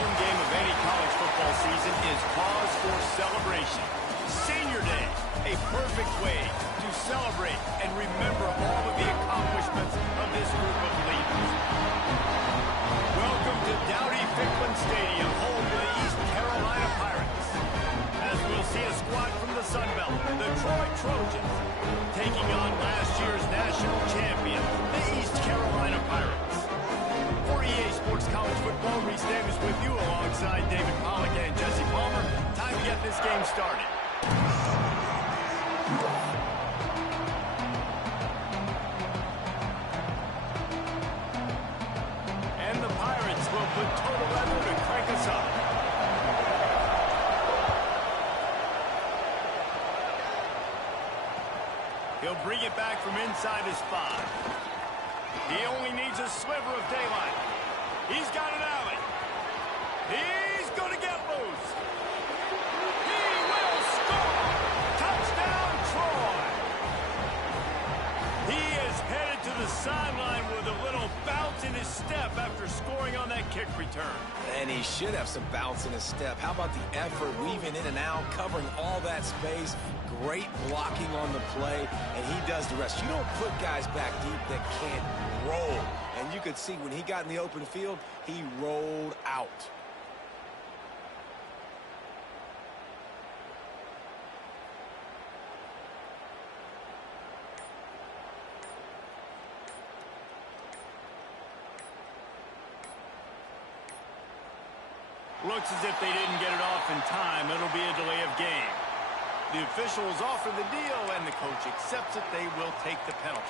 home game of any college football season is cause for celebration. Senior Day, a perfect way to celebrate and remember all of the accomplishments of this group of leaders. Welcome to Dowdy-Ficklen Stadium, home to the East Carolina Pirates. As we'll see a squad from the Sun Belt, the Troy Trojans, taking on last year's national champion, the East Carolina Pirates. For EA Sports College Football, Reese Davis with you alongside David Pollack and Jesse Palmer. Time to get this game started. And the Pirates will put total leather to crank us up. He'll bring it back from inside his 5. He only needs a sliver of daylight. He's got an alley. He's going to get loose. He will score. Touchdown, Troy. He is headed to the sideline with a little bounce in his step after scoring on that kick return. And he should have some bounce in his step. How about the effort, weaving in and out, covering all that space. Great blocking on the play, and he does the rest. You don't put guys back deep that can't roll. And you could see when he got in the open field, he rolled out. Looks as if they didn't get it off in time. It'll be a delay of game. The officials offer the deal, and the coach accepts it. They will take the penalty.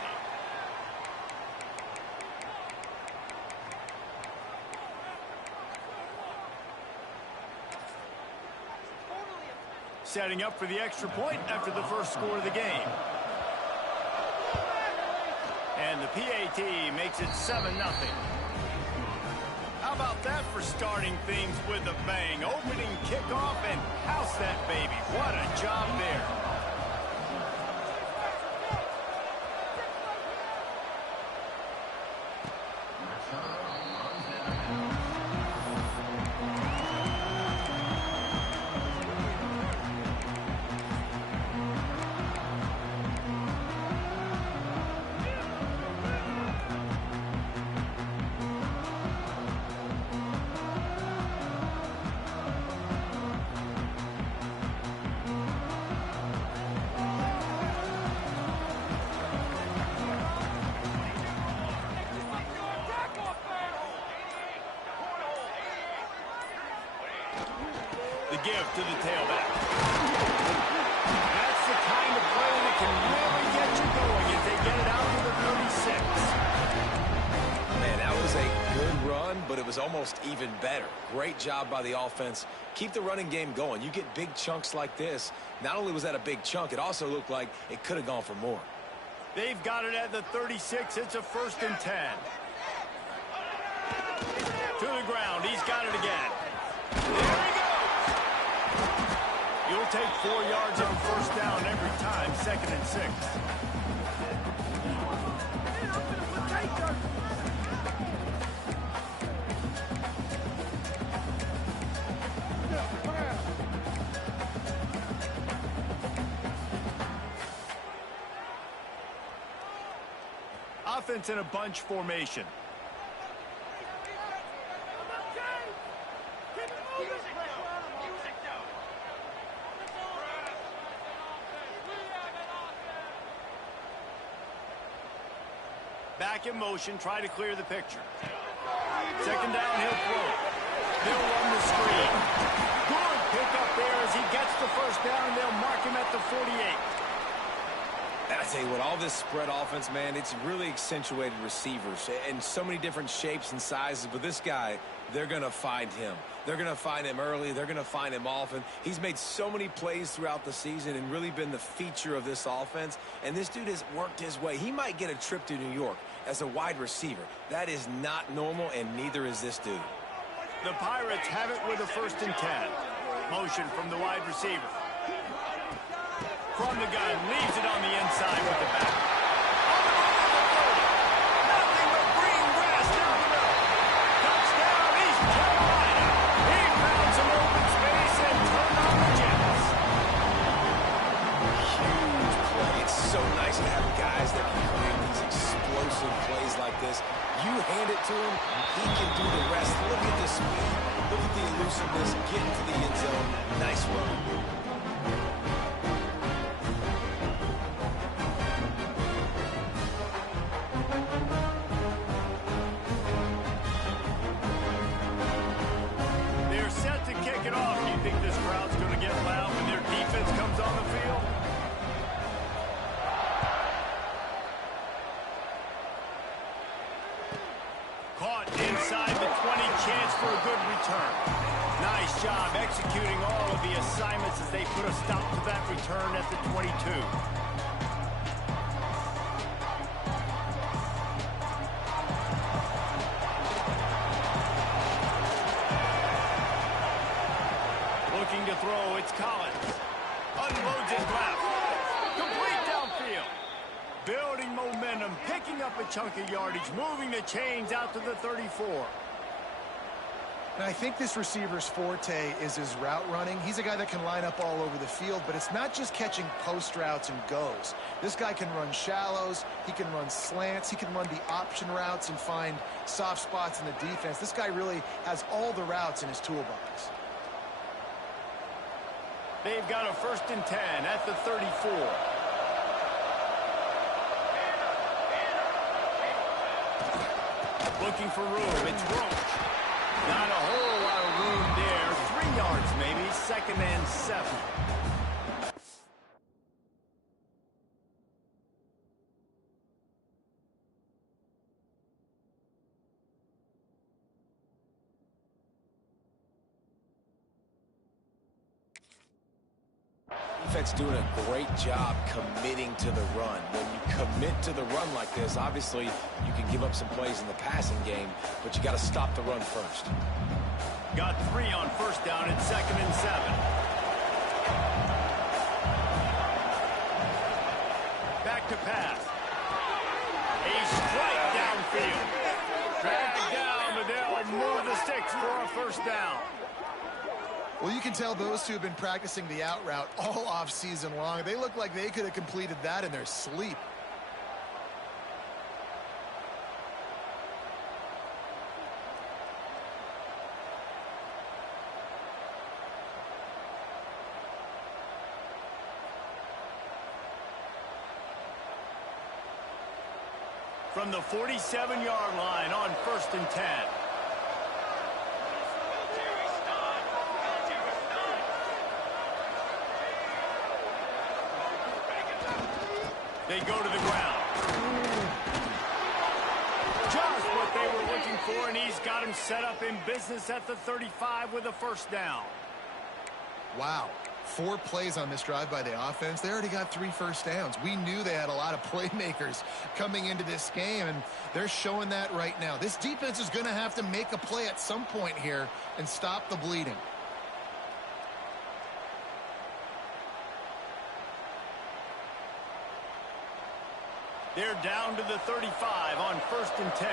Setting up for the extra point after the first score of the game. And the PAT makes it 7-0. How about that for starting things with a bang? Opening kickoff and house that baby. What a job there. The give to the tailback. That's the kind of play that can really get you going if they get it out to the 36. Man, that was a good run, but it was almost even better. Great job by the offense. Keep the running game going. You get big chunks like this. Not only was that a big chunk, it also looked like it could have gone for more. They've got it at the 36. It's a 1st and 10. To the ground. He's got it again. There he goes. You'll take 4 yards on 1st down every time. 2nd and 6. Offense in a bunch formation. Back in motion, try to clear the picture. 2nd down, he'll throw it. He'll run the screen. Good pickup there as he gets the 1st down, and they'll mark him at the 48. And I tell you what, all this spread offense, man, it's really accentuated receivers in so many different shapes and sizes. But this guy, they're going to find him. They're going to find him early. They're going to find him often. He's made so many plays throughout the season and really been the feature of this offense. And this dude has worked his way. He might get a trip to New York as a wide receiver. That is not normal, and neither is this dude. The Pirates have it with a 1st and 10. Motion from the wide receiver. From the gun, leaves it on the inside with the back. On the move to the 30. Nothing but green grass down the middle. Touchdown, East Carolina. to him, he can do the rest. Look at the speed. Look at the elusiveness. Get into the end zone. Nice run. They're set to kick it off. Do you think this crowd's going to get loud when their defense comes on the field? Caught inside the 20, chance for a good return. Nice job executing all of the assignments as they put a stop to that return at the 22. Looking to throw, it's Collins. Unloads it left. Complete downfield. Building momentum, picking up a chunk of yardage, moving the chains out to the 34. And I think this receiver's forte is his route running. He's a guy that can line up all over the field, but it's not just catching post routes and goes. This guy can run shallows, he can run slants, he can run the option routes and find soft spots in the defense. This guy really has all the routes in his toolbox. They've got a 1st and 10 at the 34. Looking for room. It's Roach. Not a whole lot of room there. 3 yards maybe. 2nd and 7. Defense doing a great job committing to the run. When you commit to the run like this, obviously you can give up some plays in the passing game, but you got to stop the run first. Got 3 on 1st down at 2nd and 7. Back to pass. A strike downfield. Dragged down, but they'll move the sticks for a 1st down. Well, you can tell those two have been practicing the out route all off season long. They look like they could have completed that in their sleep. From the 47-yard line on 1st and 10. They go to the ground. Just what they were looking for, and he's got him set up in business at the 35 with a 1st down. Wow. 4 plays on this drive by the offense. They already got 3 first downs. We knew they had a lot of playmakers coming into this game, and they're showing that right now. This defense is going to have to make a play at some point here and stop the bleeding. They're down to the 35 on 1st and 10.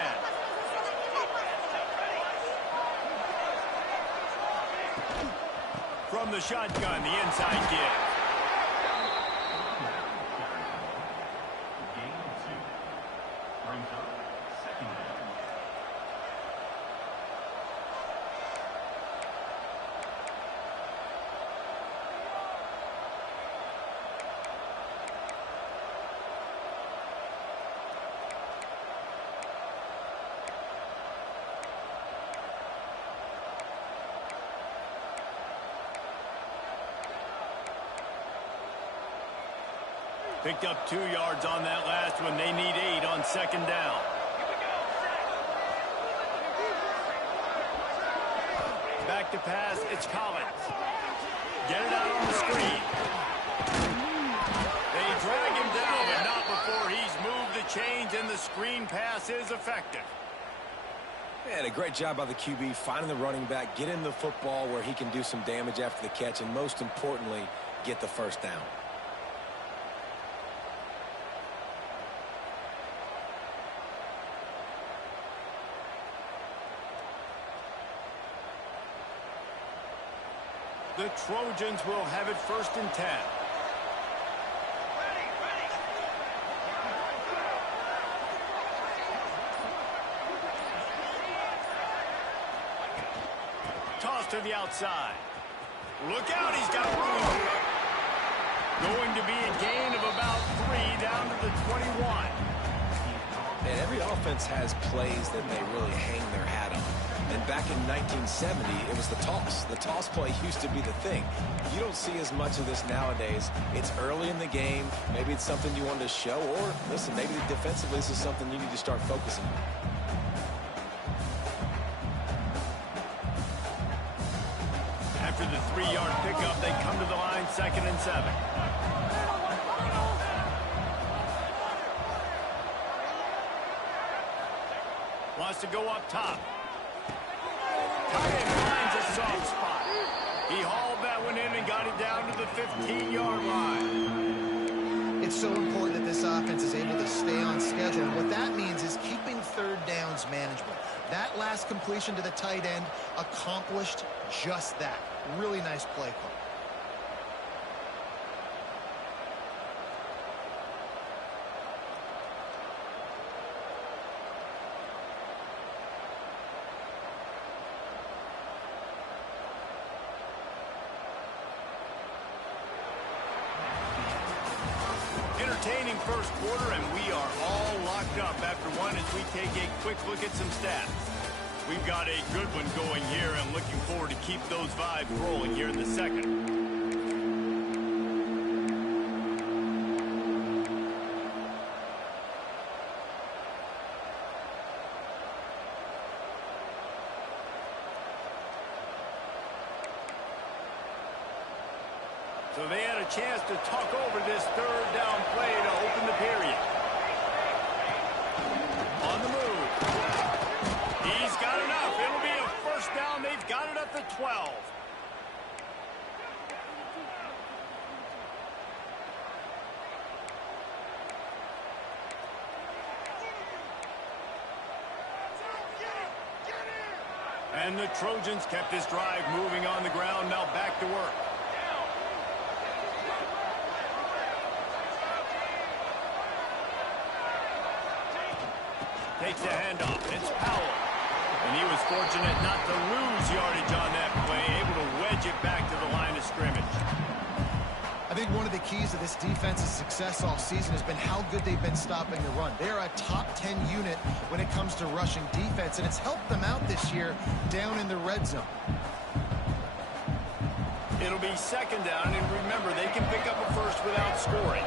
From the shotgun, the inside give. Picked up 2 yards on that last one. They need 8 on 2nd down. Back to pass. It's Collins. Get it out on the screen. They drag him down, but not before he's moved the chains, and the screen pass is effective. Man, a great job by the QB finding the running back, getting the football where he can do some damage after the catch, and most importantly, get the 1st down. The Trojans will have it 1st and 10. to the outside. Look out, he's got room. Going to be a gain of about 3 down to the 21. And every offense has plays that they really hang their hat on. And back in 1970, it was the toss. The toss play used to be the thing. You don't see as much of this nowadays. It's early in the game. Maybe it's something you wanted to show. Or, listen, maybe defensively this is something you need to start focusing on. After the 3-yard pickup, they come to the line 2nd and 7. Wants to go up top. Tight end finds a soft spot. He hauled that one in and got it down to the 15-yard line. It's so important that this offense is able to stay on schedule. And what that means is keeping third downs manageable. That last completion to the tight end accomplished just that. Really nice play call. Entertaining first quarter, and we are all locked up after one as we take a quick look at some stats. We've got a good one going here, and looking forward to keep those vibes rolling here in the second. So they had a chance to talk over this third down play to open the period. On the move. He's got enough. It'll be a first down. They've got it at the 12. And the Trojans kept this drive moving on the ground. Now back to work. Takes the handoff. It's Powell. And he was fortunate not to lose yardage on that play, able to wedge it back to the line of scrimmage. I think one of the keys to this defense's success all season has been how good they've been stopping the run. They're a top 10 unit when it comes to rushing defense, and it's helped them out this year down in the red zone. It'll be second down, and remember, they can pick up a first without scoring.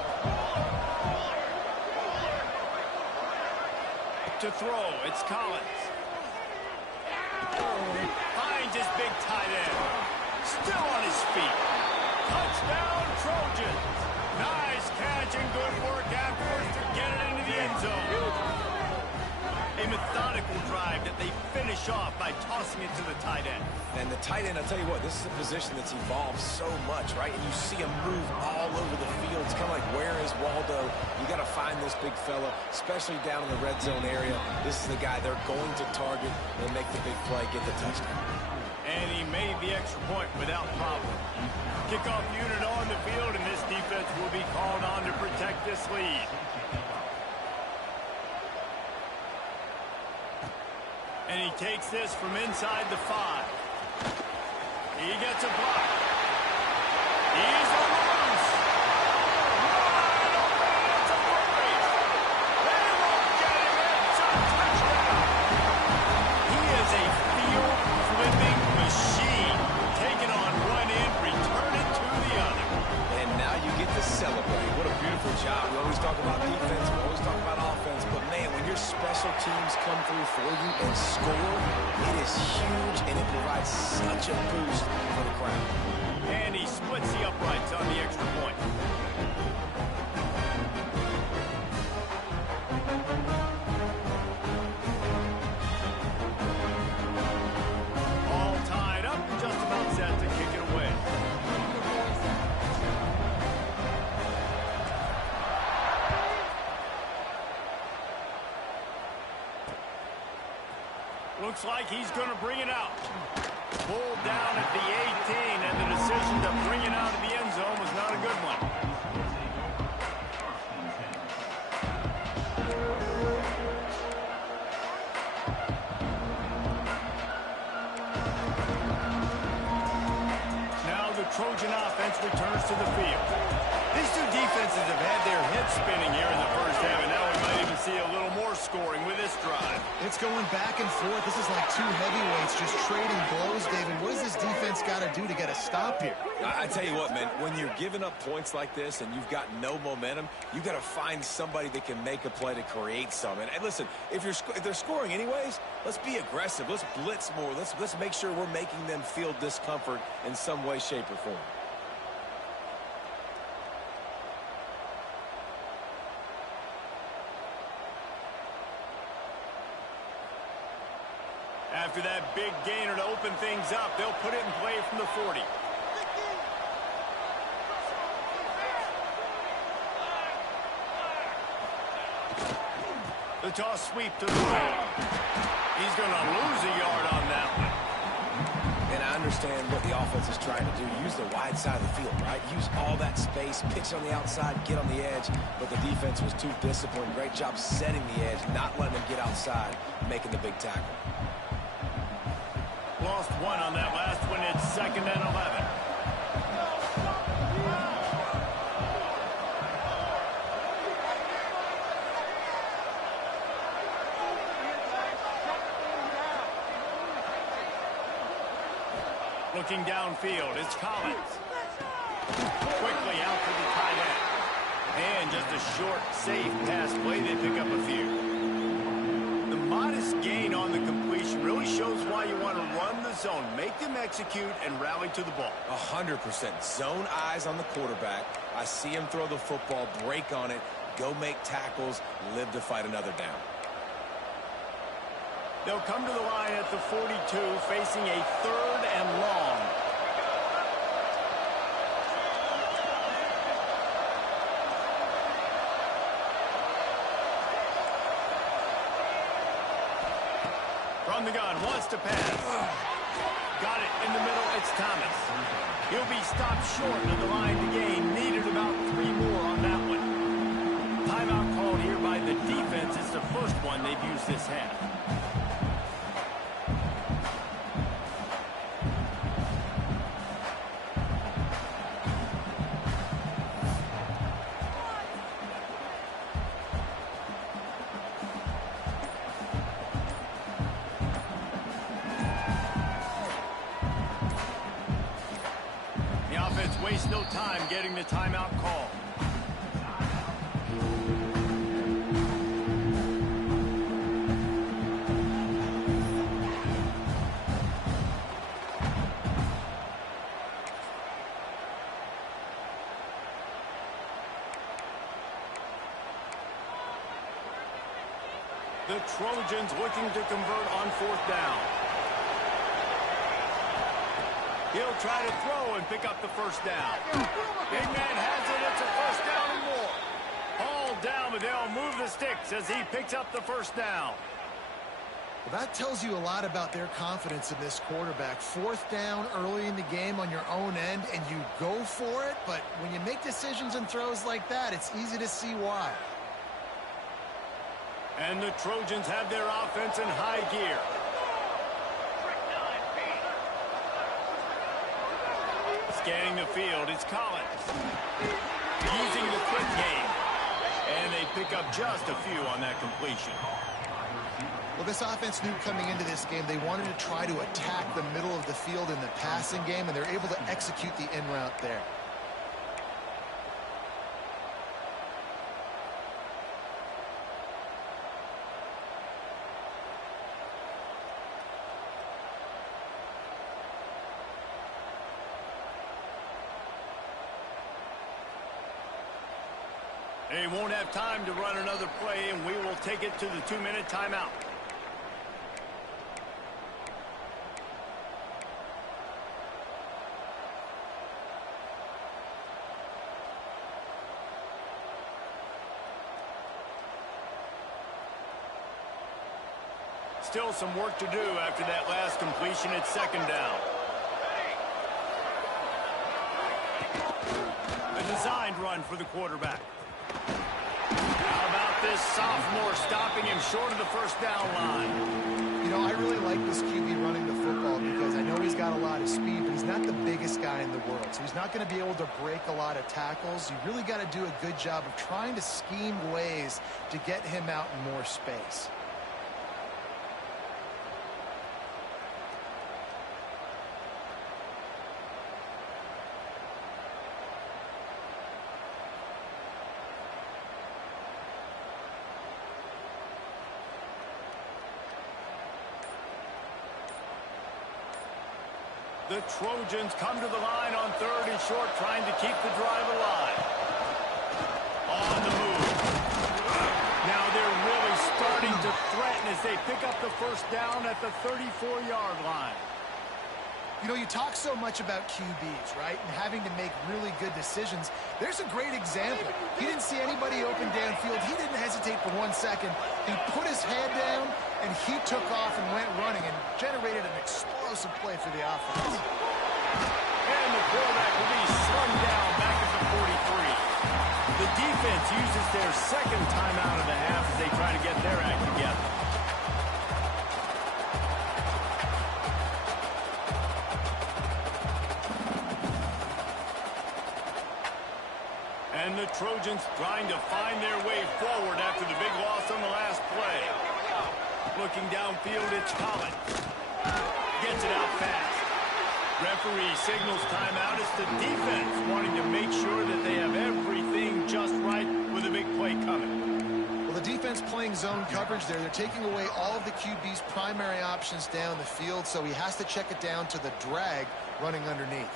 To throw, it's Collins. Finds his big tight end. Still on his feet. Touchdown, Trojans. Nice catch and good work afterwards to get it into the end zone. A methodical drive that they finish off by tossing it to the tight end. And the tight end, I'll tell you what, this is a position that's evolved so much, right? And you see him move all over the field. It's kind of like, where is Waldo? You got to find this big fella, especially down in the red zone area. This is the guy they're going to target and make the big play, get the touchdown. And he made the extra point without problem. Kickoff unit on the field, and this defense will be called on to protect this lead. And he takes this from inside the 5. He gets a block. He's on the loose. Wide open. It's a race. They won't get him. It's a touchdown. He is a field-flipping machine. Taking on one end, return it to the other. And now you get to celebrate. What a beautiful job. We always talk about defense. We always talk about offense. But, man, when your special teams come through for you and score, it is huge, and it provides such a boost for the crowd. And he splits the uprights on the extra point. All tied up, just about set to kick it away. Looks like he's going to bring it out. Pulled down at the 18, and the decision to bring it out of the end zone was not a good one. Trojan offense returns to the field. These two defenses have had their heads spinning here in the first half, and now we might even see a little more scoring with this drive. It's going back and forth. This is like two heavyweights just trading blows, David. What does this defense got to do to get a stop here? I tell you what, man, when you're giving up points like this and you've got no momentum, you got to find somebody that can make a play to create some. And listen, if they're scoring anyways, let's be aggressive. Let's blitz more. Let's make sure we're making them feel discomfort in some way, shape, or form. After that big gainer to open things up, they'll put it in play from the 40. The toss sweep to the right. He's going to lose a yard on that one. And I understand what the offense is trying to do. Use the wide side of the field, right? Use all that space, pitch on the outside, get on the edge. But the defense was too disciplined. Great job setting the edge, not letting them get outside, making the big tackle. Lost one on that last one. It's 2nd and 11. Looking downfield, it's Collins. Quickly out to the tight end. And just a short, safe pass play. They pick up a few. The modest gain on the completion really shows why you want to run the zone. Make them execute and rally to the ball. 100%. Zone eyes on the quarterback. I see him throw the football, break on it, go make tackles, live to fight another down. They'll come to the line at the 42, facing a 3rd and long. From the gun, wants to pass. Got it in the middle, it's Thomas. He'll be stopped short of the line to gain. Needed about 3 more on that one. Timeout called here by the defense. It's the first one they've used this half. Waste no time getting the timeout call. The Trojans looking to convert on 4th down. He'll try to throw and pick up the 1st down. Big man has it. It's a 1st down and more. All down, but they'll move the sticks as he picks up the 1st down. Well, that tells you a lot about their confidence in this quarterback. 4th down early in the game on your own end, and you go for it. But when you make decisions and throws like that, it's easy to see why. And the Trojans have their offense in high gear. Scanning the field, it's Collins. Using the quick game. And they pick up just a few on that completion. Well, this offense knew coming into this game they wanted to try to attack the middle of the field in the passing game, and they're able to execute the in route there. They won't have time to run another play, and we will take it to the 2-minute timeout. Still some work to do after that last completion at 2nd down. A designed run for the quarterback. How about this sophomore stopping him short of the first down line. You know, I really like this QB running the football because I know he's got a lot of speed, but he's not the biggest guy in the world. So he's not going to be able to break a lot of tackles. You really got to do a good job of trying to scheme ways to get him out in more space. The Trojans come to the line on 3rd and short, trying to keep the drive alive. On the move. Now they're really starting to threaten as they pick up the first down at the 34-yard line. You know, you talk so much about QBs, right, and having to make really good decisions. There's a great example. He didn't see anybody open downfield. He didn't hesitate for 1 second. He put his head down, and he took off and went running and generated an explosive play for the offense. And the quarterback will be slung down back at the 43. The defense uses their second timeout of the half as they try to get their act together. And the Trojans trying to find their way forward after the big loss on the last play. Looking downfield, it's Collins. Gets it out fast. Referee signals timeout. It's the defense wanting to make sure that they have everything just right with a big play coming. Well, the defense playing zone coverage there. They're taking away all of the QB's primary options down the field, so he has to check it down to the drag running underneath.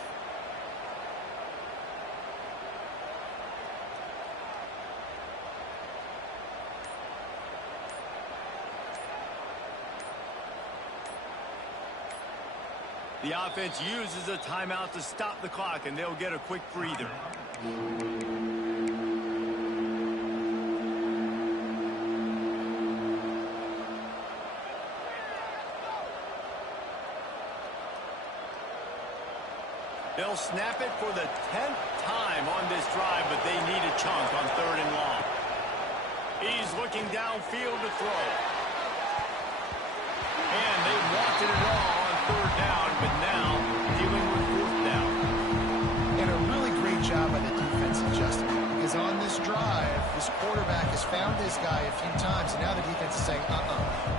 The offense uses a timeout to stop the clock, and they'll get a quick breather. They'll snap it for the 10th time on this drive, but they need a chunk on 3rd and long. He's looking downfield to throw. And they wanted it all on 3rd down, but now dealing with 4th down. And a really great job by the defense adjusting it, because on this drive, this quarterback has found this guy a few times, and now the defense is saying,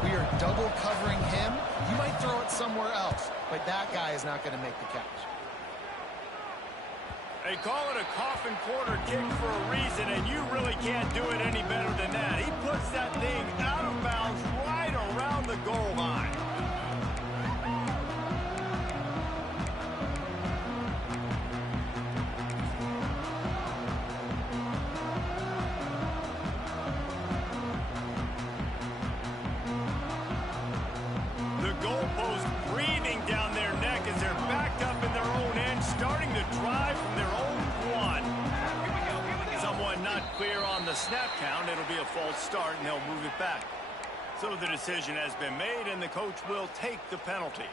we are double covering him. You might throw it somewhere else, but that guy is not going to make the catch. They call it a coffin quarter kick for a reason, and you really can't do it any better than that. He puts that thing out of bounds right around the goal line. The goalpost breathing down their neck as they're backed up in their own end, starting to drive from their own one. Someone not clear on the snap count. It'll be a false start, and they'll move it back. So the decision has been made, and the coach will take the penalty.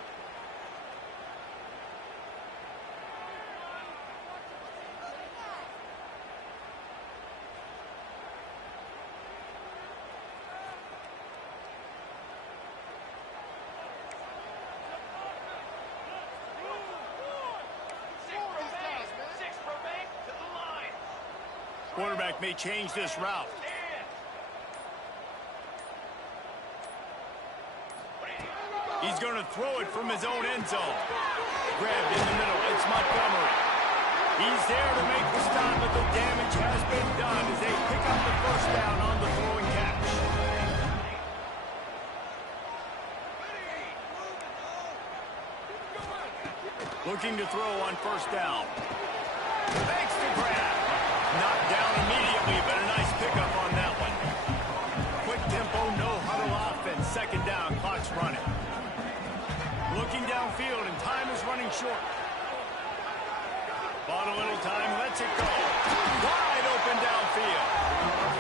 Quarterback may change this route. He's going to throw it from his own end zone. Grabbed in the middle. It's Montgomery. He's there to make the stop, but the damage has been done as they pick up the first down on the throwing catch. Looking to throw on first down. Makes the grab. Knocked down immediately, but a nice pickup on that one. Quick tempo, no huddle offense. 2nd down, clock's running. Looking downfield, and time is running short. Bought a little time, lets it go. Wide open downfield.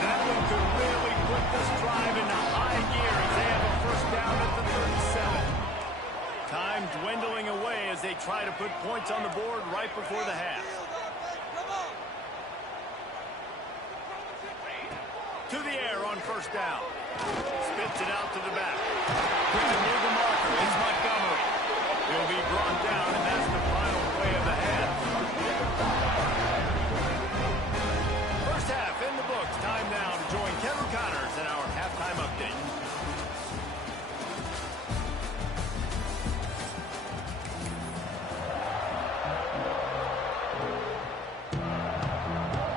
That one could really put this drive into high gear as they have a first down at the 37. Time dwindling away as they try to put points on the board right before the half. To the air on first down. Spits it out to the back. Quick near the marker. It's Montgomery. He'll be brought down, and that's the final play of the half. First half in the books. Time now to join Kevin Connors in our halftime update.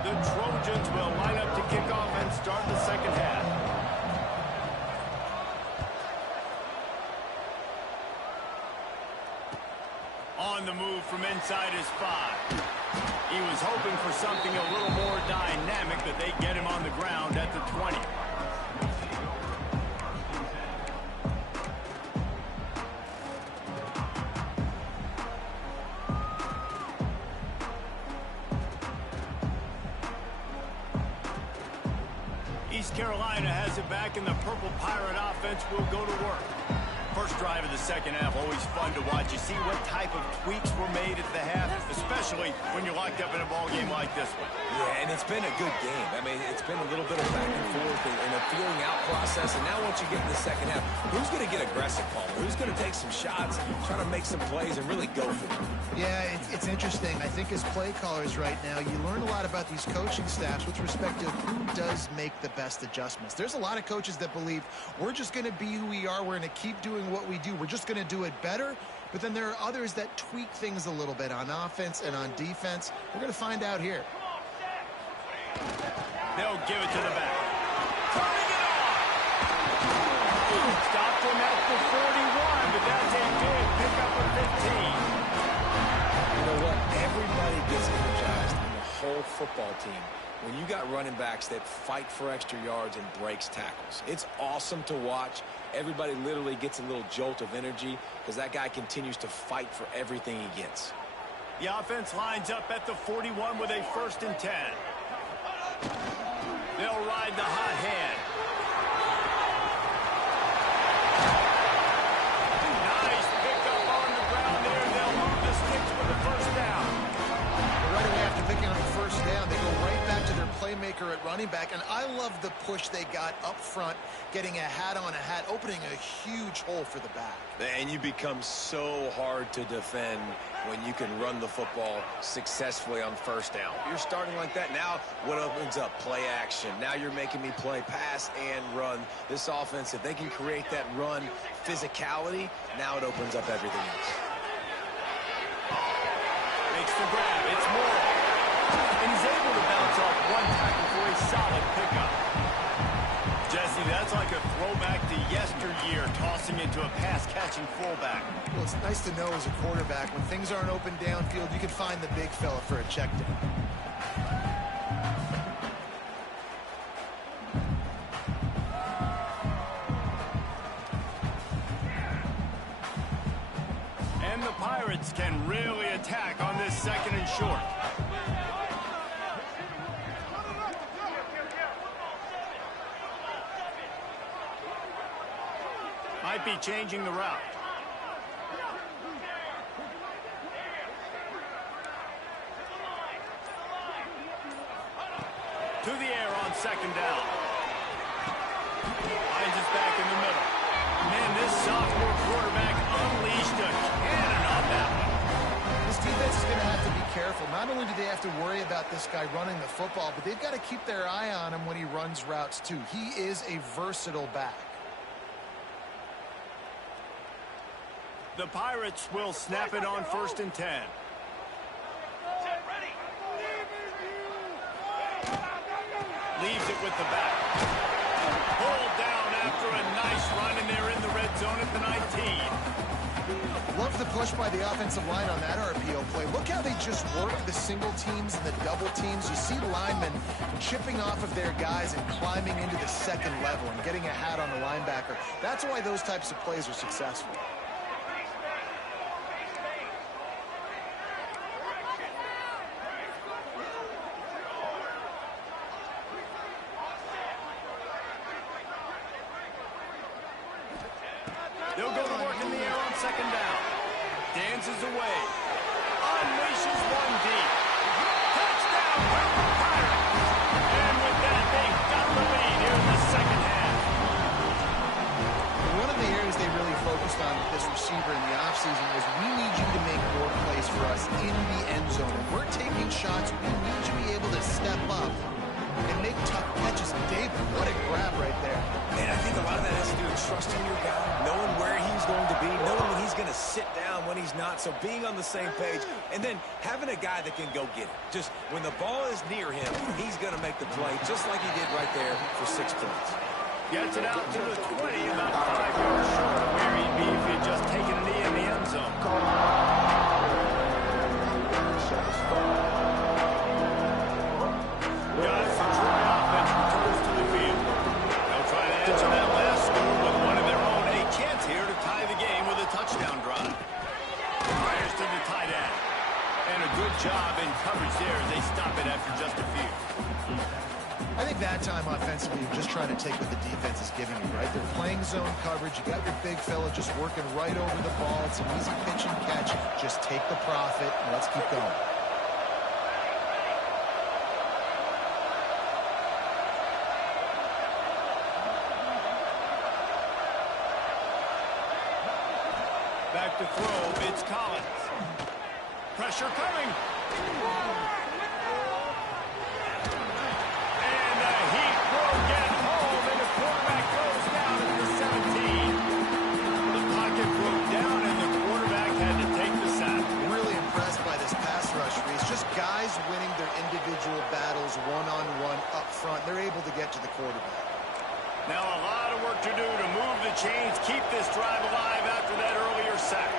The Trojans will line up to kick off and start the second half. On the move from inside his 5. He was hoping for something a little more dynamic, but they get him on the ground at the 20. East Carolina has it back, and the Purple Pirate offense will go to work. First drive of the second half, always fun to watch. You see what type of tweaks were made at the half, especially when you're locked up in a ball game like this one. Yeah, and it's been a good game. I mean, it's been a little bit of back and forth and a feeling out process. And now once you get in the second half, who's going to get aggressive, Paul? Who's going to take some shots, try to make some plays, and really go for them? Yeah, it's interesting. I think as play callers right now, you learn a lot about these coaching staffs with respect to who does make the best adjustments. There's a lot of coaches that believe we're just going to be who we are. We're going to keep doing what we do. We're just going to do it better. But then there are others that tweak things a little bit on offense and on defense. We're going to find out here. They'll give it to the back. Turning it on! Stopped him at the 41, but that's a big pickup of 15. You know what? Everybody gets energized on the whole football team when you got running backs that fight for extra yards and breaks tackles. It's awesome to watch. Everybody literally gets a little jolt of energy because that guy continues to fight for everything he gets. The offense lines up at the 41 with a 1st and 10. They'll ride the hot hand. Nice pickup on the ground there. They'll move the sticks with the 1st down. Right away after picking up the 1st down, they go right back to their playmaker at running back. And I love the push they got up front, getting a hat on a hat, opening a huge hole for the back. And you become so hard to defend when you can run the football successfully on 1st down. You're starting like that. Now what opens up? Play action. Now you're making me play pass and run. This offense, if they can create that run physicality, now it opens up everything else. Makes the grab. It's Moore. And he's able to bounce off one tackle for a solid pickup. Jesse, that's like a throwback to yesteryear, tossing it to a pass-catching fullback. Well, it's nice to know as a quarterback, when things aren't open downfield, you can find the big fella for a check down. And the Pirates can really attack on this 2nd and short. Might be changing the route. To the air on 2nd down. Finds us back in the middle. Man, this sophomore quarterback unleashed a cannon on that one. This defense is going to have to be careful. Not only do they have to worry about this guy running the football, but they've got to keep their eye on him when he runs routes too. He is a versatile back. The Pirates will snap it on 1st and 10. Leaves it with the back. Pulled down after a nice run, and they're in the red zone at the 19. Love the push by the offensive line on that RPO play. Look how they just work the single teams and the double teams. You see linemen chipping off of their guys and climbing into the 2nd level and getting a hat on the linebacker. That's why those types of plays are successful. They'll go to work in the air on 2nd down. Dances away. Unleashes one deep. Touchdown, Purple Pirates! And with that, they've got the lead here focused on with this receiver in the offseason was we need you to make more plays for us in the end zone. If we're taking shots, we need you to be able to step up and make tough catches. David, what a grab right there. And I think a lot of that has to do with trusting your guy, knowing where he's going to be, knowing when he's going to sit down, when he's not. So being on the same page, and then having a guy that can go get it. Just when the ball is near him, he's going to make the play, just like he did right there for 6 points. Gets it out to the 20, about 5 yards short of where he'd be if he had just taken a knee in the end zone. Guys, the Troy offense returns to the field. They'll try to answer that last score with one of their own. A chance here to tie the game with a touchdown drive. Fires to the tight end. And a good job in coverage there as they stop it after just a few. I think that time offensively, you're just trying to take what the defense is giving you, right? They're playing zone coverage. You got your big fella just working right over the ball. It's an easy pitch and catch. Just take the profit, and let's keep going. Back to throw, it's Collins. Pressure coming. And the heat will get home, and the quarterback goes down at the 17. The pocket broke down, and the quarterback had to take the sack. Really impressed by this pass rush, Reese. Just guys winning their individual battles one-on-one up front. They're able to get to the quarterback. Now a lot of work to do to move the chains, keep this drive alive after that earlier sack.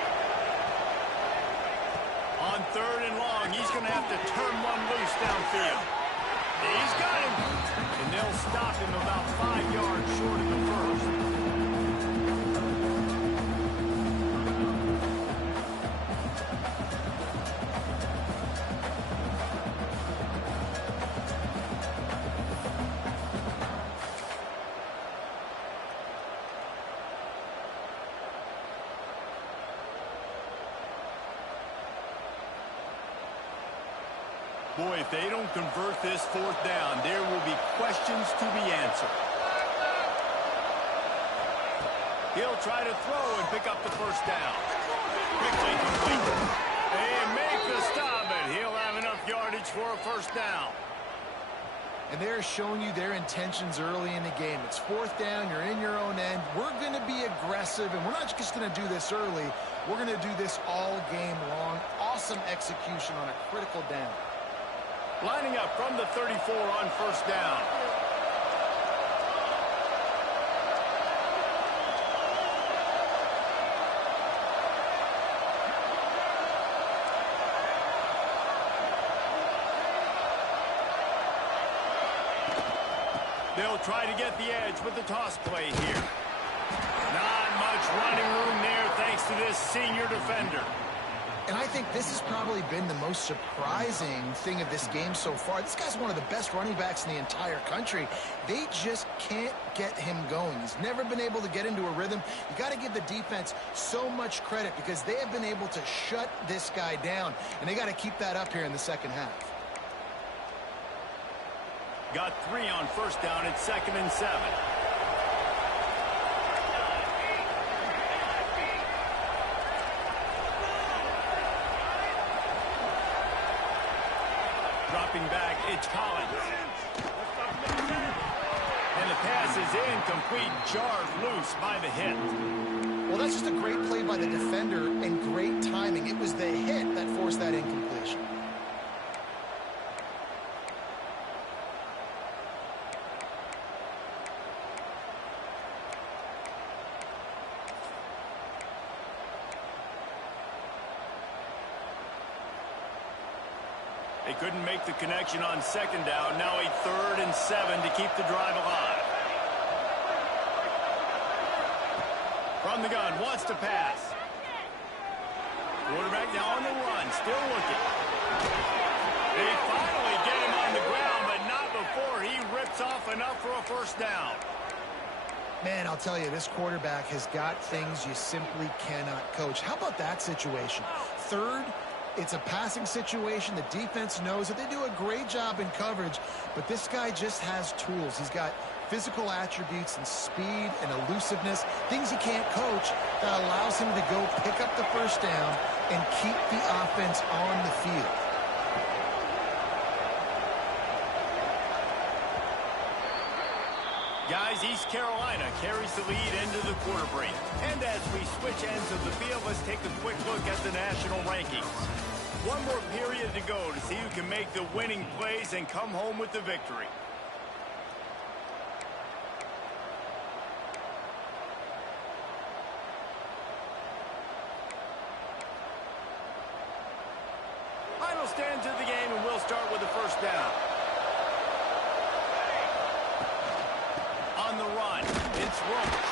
On 3rd and long, he's going to have to turn one loose downfield. He's got him. And they'll stop him about 5 yards short of the first. Boy, if they don't convert this 4th down, there will be questions to be answered. He'll try to throw and pick up the first down. Quickly complete. They make the stop, and he'll have enough yardage for a first down. And they're showing you their intentions early in the game. It's 4th down. You're in your own end. We're going to be aggressive, and we're not just going to do this early. We're going to do this all game long. Awesome execution on a critical down. Lining up from the 34 on first down. They'll try to get the edge with the toss play here. Not much running room there thanks to this senior defender. And I think this has probably been the most surprising thing of this game so far. This guy's one of the best running backs in the entire country. They just can't get him going. He's never been able to get into a rhythm. You got to give the defense so much credit because they have been able to shut this guy down. And they got to keep that up here in the second half. Got 3 on first down at 2nd and 7. Dropping back, it's Collins. And the pass is incomplete, jarred loose by the hit. Well, that's just a great play by the defender and great timing. It was the hit that forced that incompletion. They couldn't make the connection on 2nd down. Now a 3rd and 7 to keep the drive alive. From the gun, wants to pass. Quarterback now on the run, still looking. They finally get him on the ground, but not before he rips off enough for a first down. Man, I'll tell you, this quarterback has got things you simply cannot coach. How about that situation? 3rd, it's a passing situation. The defense knows that they do a great job in coverage, but this guy just has tools. He's got physical attributes and speed and elusiveness, things he can't coach, that allows him to go pick up the first down and keep the offense on the field. Guys, East Carolina carries the lead into the quarter break. And as we switch ends of the field, let's take a quick look at the national rankings. One more period to go to see who can make the winning plays and come home with the victory. Final stands of the game, and we'll start with the first down. On the run, it's Roach.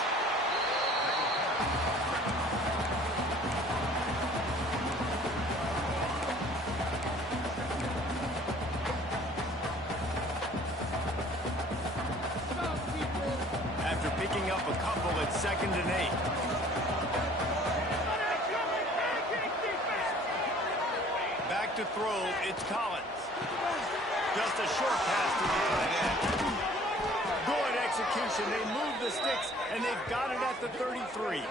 After picking up a couple at 2nd and 8. Back to throw, it's Collins. Just a short pass to the tight end. Good execution. They move the sticks, and they've got it at the 33.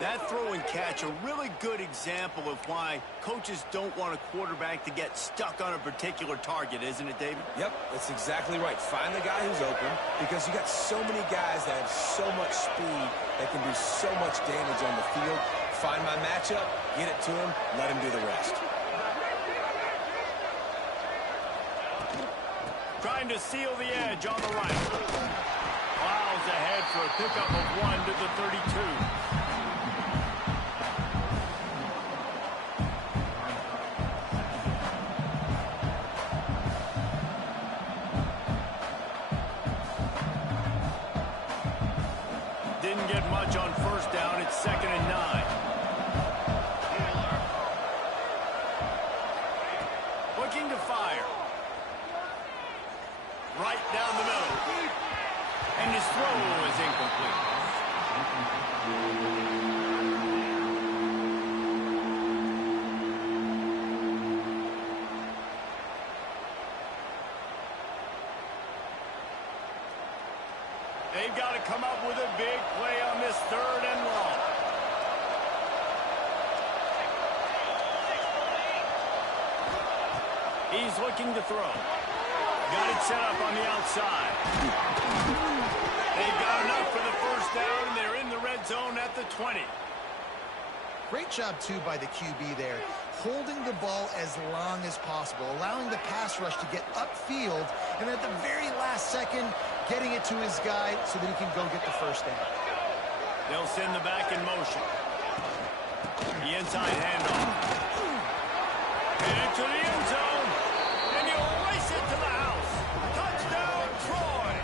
That throw and catch, a really good example of why coaches don't want a quarterback to get stuck on a particular target, isn't it, David? Yep, that's exactly right. Find the guy who's open, because you got so many guys that have so much speed that can do so much damage on the field. Find my matchup, get it to him, let him do the rest. Trying to seal the edge on the right. Plows ahead for a pickup of 1 to the 32. Didn't get much on first down. It's 2nd and 9. Looking to fire. Right down the middle. And his throw is incomplete. They've got to come up with a big play on this 3rd and long. He's looking to throw. Got it set up on the outside. They've got enough for the first down, and they're in the red zone at the 20. Great job, too, by the QB there, holding the ball as long as possible, allowing the pass rush to get upfield, and at the very last second, getting it to his guy so that he can go get the first down. They'll send the back in motion. The inside handoff. And into the end zone. And you'll race it to the house. Touchdown, Troy.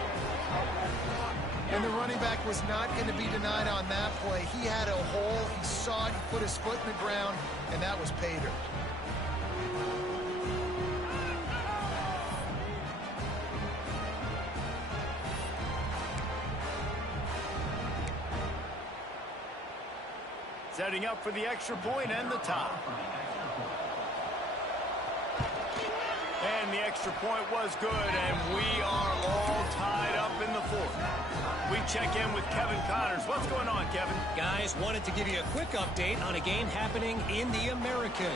And the running back was not going to be denied on that play. He had a hole. He saw it. He put his foot in the ground, and that was pay dirt. Setting up for the extra point and the tie. And the extra point was good, and we are all tied up in the 4th. We check in with Kevin Connors. What's going on, Kevin? Guys, wanted to give you a quick update on a game happening in the American.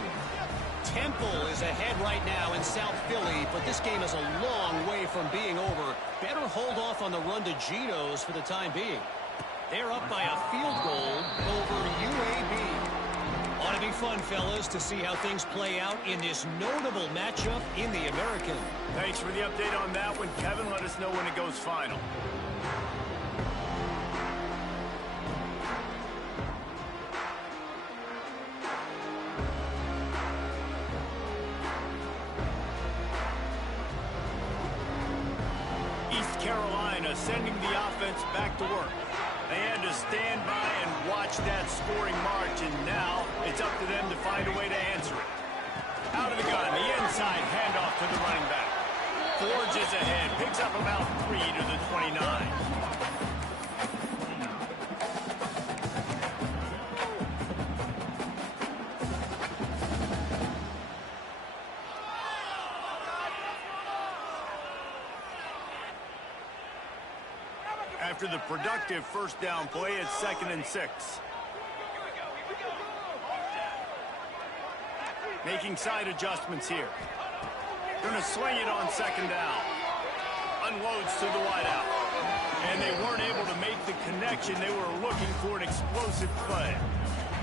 Temple is ahead right now in South Philly, but this game is a long way from being over. Better hold off on the run to Geno's for the time being. They're up by a field goal over UAB. Ought to be fun, fellas, to see how things play out in this notable matchup in the American. Thanks for the update on that one, Kevin. Let us know when it goes final. East Carolina sending the offense back to work. They had to stand by and watch that scoring march, and now it's up to them to find a way to answer it. Out of the gun, the inside handoff to the running back. Forges ahead, picks up about 3 to the 29. after the productive first down play at 2nd and 6. Making side adjustments here. Going to swing it on 2nd down. Unloads to the wideout. And they weren't able to make the connection. They were looking for an explosive play.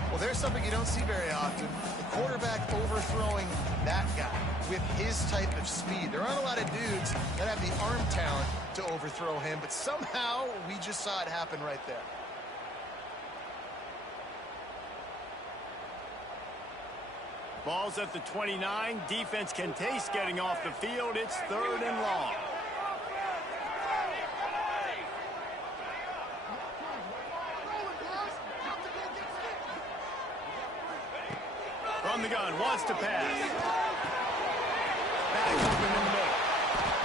Well, there's something you don't see very often. The quarterback overthrowing that guy with his type of speed. There aren't a lot of dudes that have the arm talent to overthrow him, but somehow we just saw it happen right there. Ball's at the 29. Defense can taste getting off the field. It's 3rd and long. From the gun, wants to pass. Back open in the middle.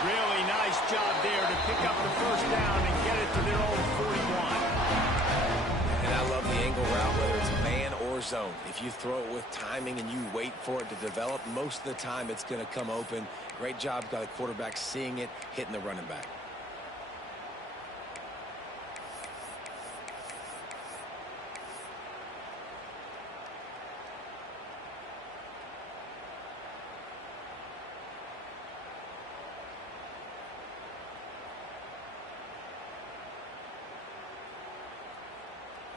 Really nice job there to pick up the first down and get it to their own 41. And I love the angle route, whether it's man or zone. If you throw it with timing and you wait for it to develop, most of the time it's going to come open. Great job by the quarterback seeing it, hitting the running back.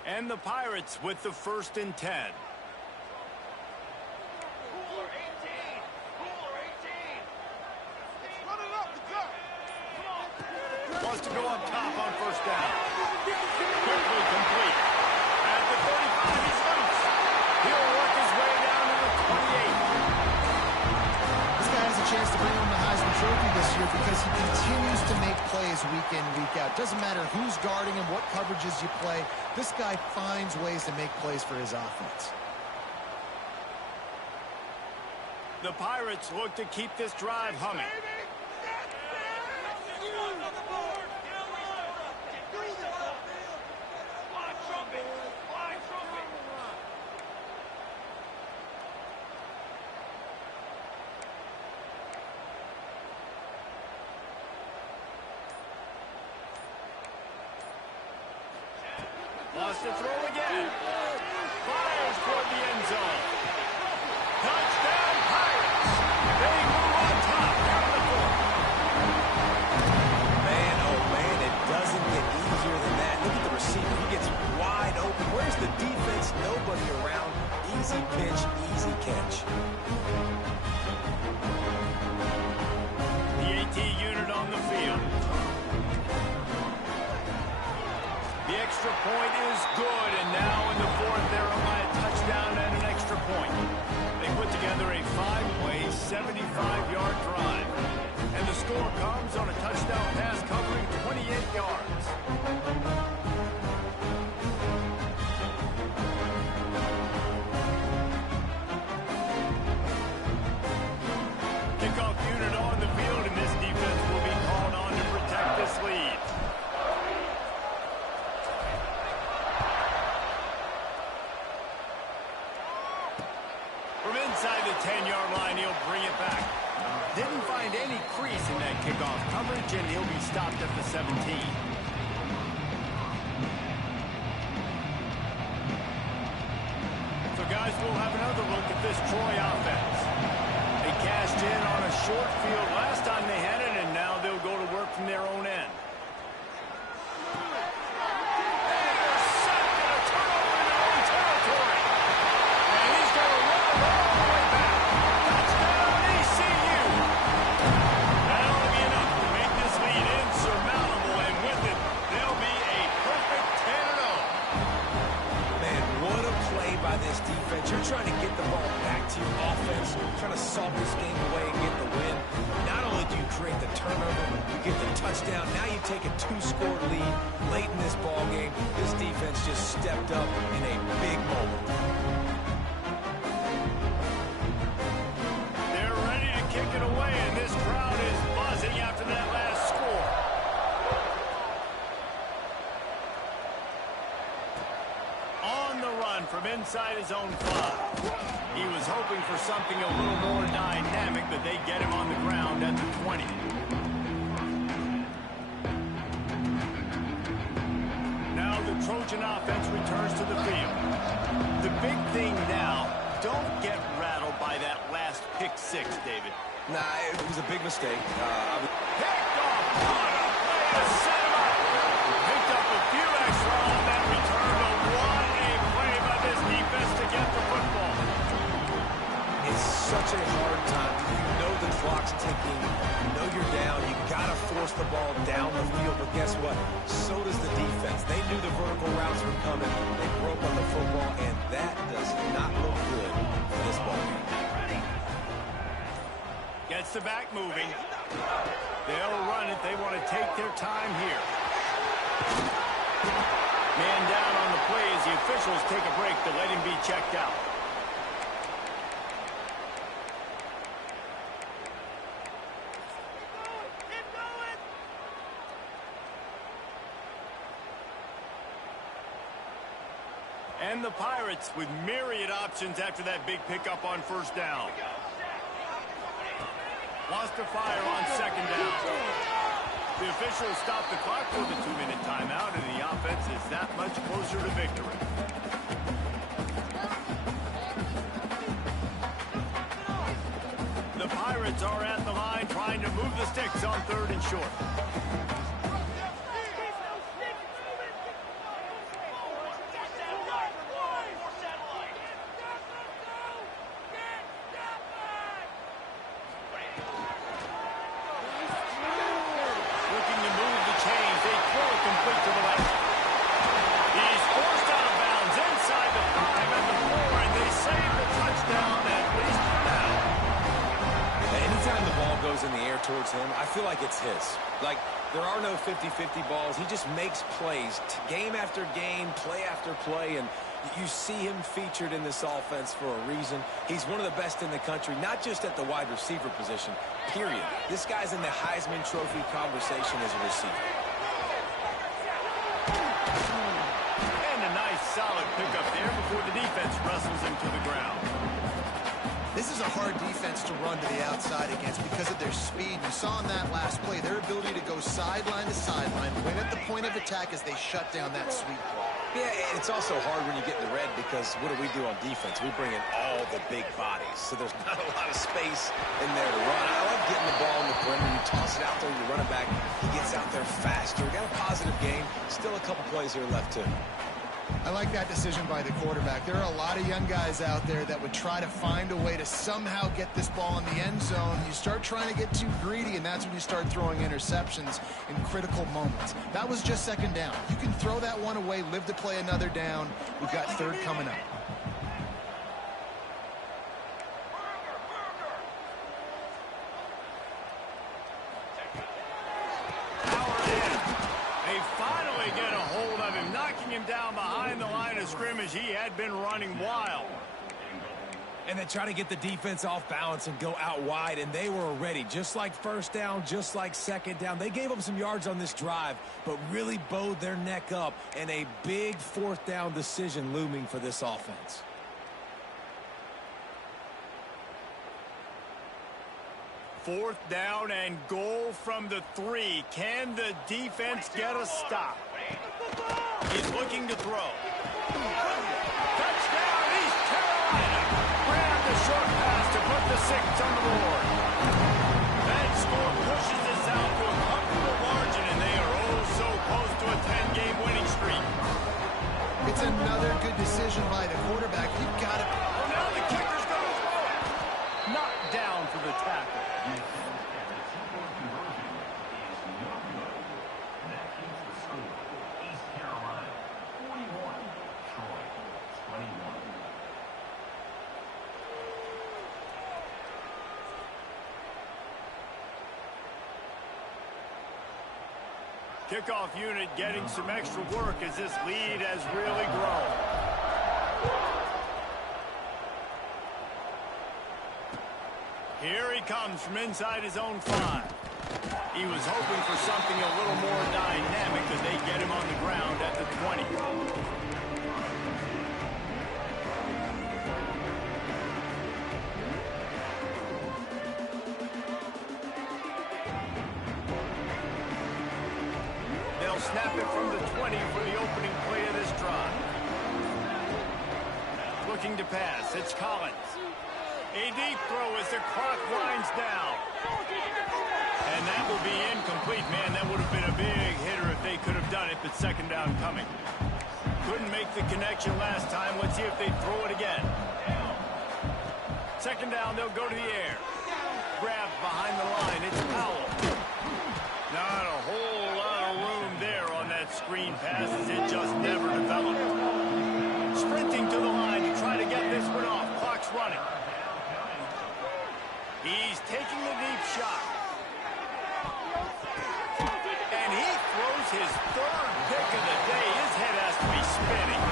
And the Pirates with the 1st and 10. Wants to go up top on 1st down. Quickly complete. At the 35, he's loose. He'll work his way down to the 28. This guy has a chance to bring home the Heisman Trophy this year because he continues to make plays week in, week out. Doesn't matter who's guarding him, what coverages you play. This guy finds ways to make plays for his offense. The Pirates look to keep this drive humming. Lost to throw again. Fires toward the end zone. Touchdown Pirates. They move on top. Man, oh man, it doesn't get easier than that. Look at the receiver. He gets wide open. Where's the defense? Nobody around. Easy pitch, easy catch. The AT unit on the field. The extra point is good, and now in the 4th, they're up by a touchdown and an extra point. They put together a 5-play, 75-yard drive. And the score comes on a touchdown pass covering 28 yards. Kickoff unit on the field, and this defense will be called on to protect this lead. From inside the 10-yard line, he'll bring it back. Didn't find any crease in that kickoff coverage, and he'll be stopped at the 17. So, guys, we'll have another look at this Troy offense. They cashed in on a short field last time they had it, and now they'll go to work from their own end. You're trying to get the ball back to your offense, trying to solve this game away and get the win. Not only do you create the turnover, you get the touchdown. Now you take a 2-score lead late in this ball game. This defense just stepped up in a big moment. They're ready to kick it away, and this crowd is buzzing after that last score. On the run from inside his own 5. He was hoping for something a little more dynamic, but they get him on the ground at the 20. intelligent offense returns to the field. The big thing now, don't get rattled by that last pick six, David. Nah, it was a big mistake. Picked off on a play to set him up. Picked up a few extra on that return, but what a play by this defense to get the football. It's such a hard time. You know the clock's ticking. You know you're down. You got to force the ball down the field. But guess what? So does the defense. They knew the vertical routes were coming. They broke on the football, and that does not look good for this ball game. Gets the back moving. They'll run it. They want to take their time here. Man down on the play as the officials take a break to let him be checked out. And the Pirates with myriad options after that big pickup on first down. Lost to fire on second down. The officials stop the clock for the 2-minute timeout, and the offense is that much closer to victory. The Pirates are at the line trying to move the sticks on 3rd and short. In the air towards him, I feel like it's his. Like, there are no 50-50 balls. He just makes plays game after game, play after play, and you see him featured in this offense for a reason. He's one of the best in the country, not just at the wide receiver position, period. This guy's in the Heisman Trophy conversation as a receiver. And a nice solid pickup there before the defense wrestles him to the ground. This is a hard defense to run to the outside against because of their speed. You saw in that last play their ability to go sideline to sideline, win at the point of attack as they shut down that sweep ball. Yeah, it's also hard when you get in the red because what do we do on defense? We bring in all the big bodies, so there's not a lot of space in there to run. I love getting the ball in the perimeter. You toss it out there, you run it back. He gets out there faster. Got a positive game. Still a couple plays here left, too. I like that decision by the quarterback. There are a lot of young guys out there that would try to find a way to somehow get this ball in the end zone. You start trying to get too greedy, and that's when you start throwing interceptions in critical moments. That was just second down. You can throw that one away, live to play another down. We've got 3rd coming up. Him down behind the line of scrimmage. He had been running wild. And they try to get the defense off balance and go out wide, and they were ready. Just like first down, just like second down. They gave up some yards on this drive, but really bowed their neck up, and a big 4th down decision looming for this offense. Fourth down and goal from the 3. Can the defense get a stop? He's looking to throw. Touchdown, East Carolina. Grabbed the short pass to put the 6 on the board. That score pushes us out to a comfortable margin, and they are oh so close to a 10-game winning streak. It's another good decision by the quarterback. You've got to... Oh, now the kicker's going to throw it. Knocked down for the tackle. Kickoff unit getting some extra work as this lead has really grown. Here he comes from inside his own 5. He was hoping for something a little more dynamic as they get him on the ground at the 20. Snap it from the 20 for the opening play of this drive. Looking to pass. It's Collins. A deep throw as the clock winds down. And that will be incomplete. Man, that would have been a big hitter if they could have done it, but second down coming. Couldn't make the connection last time. Let's see if they throw it again. Second down, they'll go to the air. Grab behind the line. It's Powell. Not a whole lot of room there on that screen pass as it just never developed. Sprinting to the line to try to get this one off. Clock's running. He's taking the deep shot. And he throws his third pick of the day. His head has to be spinning.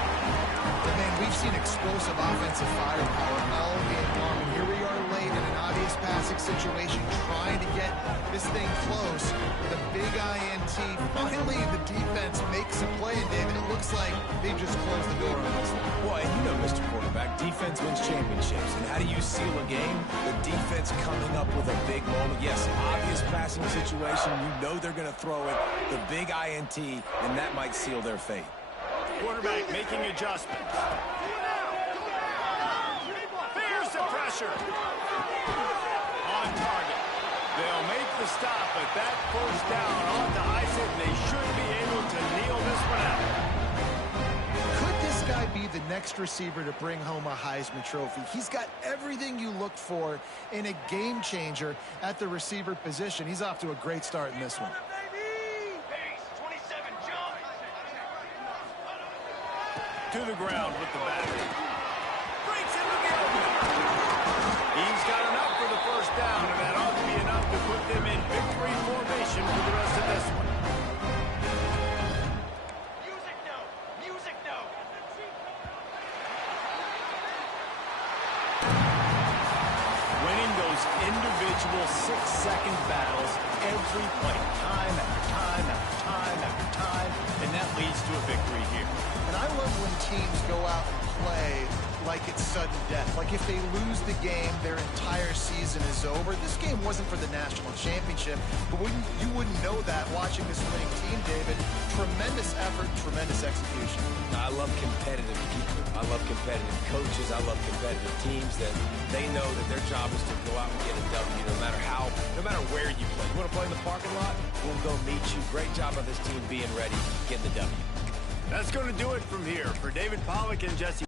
Man, we've seen explosive offensive firepower all game long. And here we are late in an obvious passing situation, trying to get this thing close with a big INT. Finally, the defense makes a play, and David, it looks like they've just closed the door on this one. Boy, and you know, Mr. Quarterback, defense wins championships. And how do you seal a game? The defense coming up with a big moment. Yes, obvious passing situation. You know they're going to throw it. The big INT, and that might seal their fate. Quarterback making adjustments. Fears the pressure. On target. They'll make the stop, but that first down on to Isaac. They should be able to kneel this one out. Could this guy be the next receiver to bring home a Heisman Trophy? He's got everything you look for in a game changer at the receiver position. He's off to a great start in this one. To the ground with the back. Breaks into the opening. He's got enough for the first down, and that ought to be enough to put them in victory formation for the rest of this one. Music note. Music note. Winning those individual 6-second battles every play, time after time after time after time, and that leads to a victory here. And I love when teams go out and play like it's sudden death. Like if they lose the game, their entire season is over. This game wasn't for the national championship, but you wouldn't know that watching this winning team, David. Tremendous effort, tremendous execution. I love competitive people. I love competitive coaches. I love competitive teams that they know that their job is to go out and get a W no matter where you play. You want to play in the parking lot? We'll go meet you. Great job on this team being ready, getting the W. That's going to do it from here. For David Pollack and Jesse